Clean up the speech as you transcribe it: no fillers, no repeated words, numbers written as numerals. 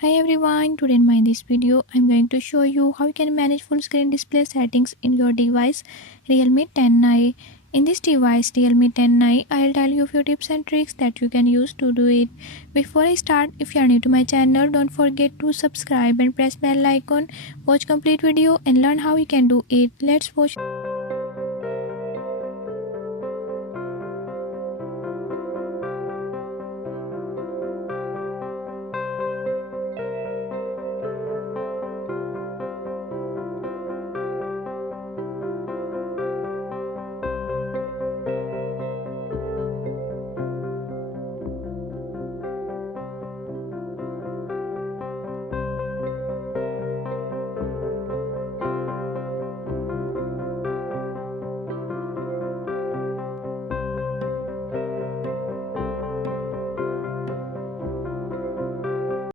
Hi everyone, today in my this video I'm going to show you how you can manage full screen display settings in your device Realme 10i. In this device Realme 10i, I'll tell you a few tips and tricks that you can use to do it. Before I start, if you are new to my channel, don't forget to subscribe and press bell icon. Watch complete video and learn how you can do it. Let's watch.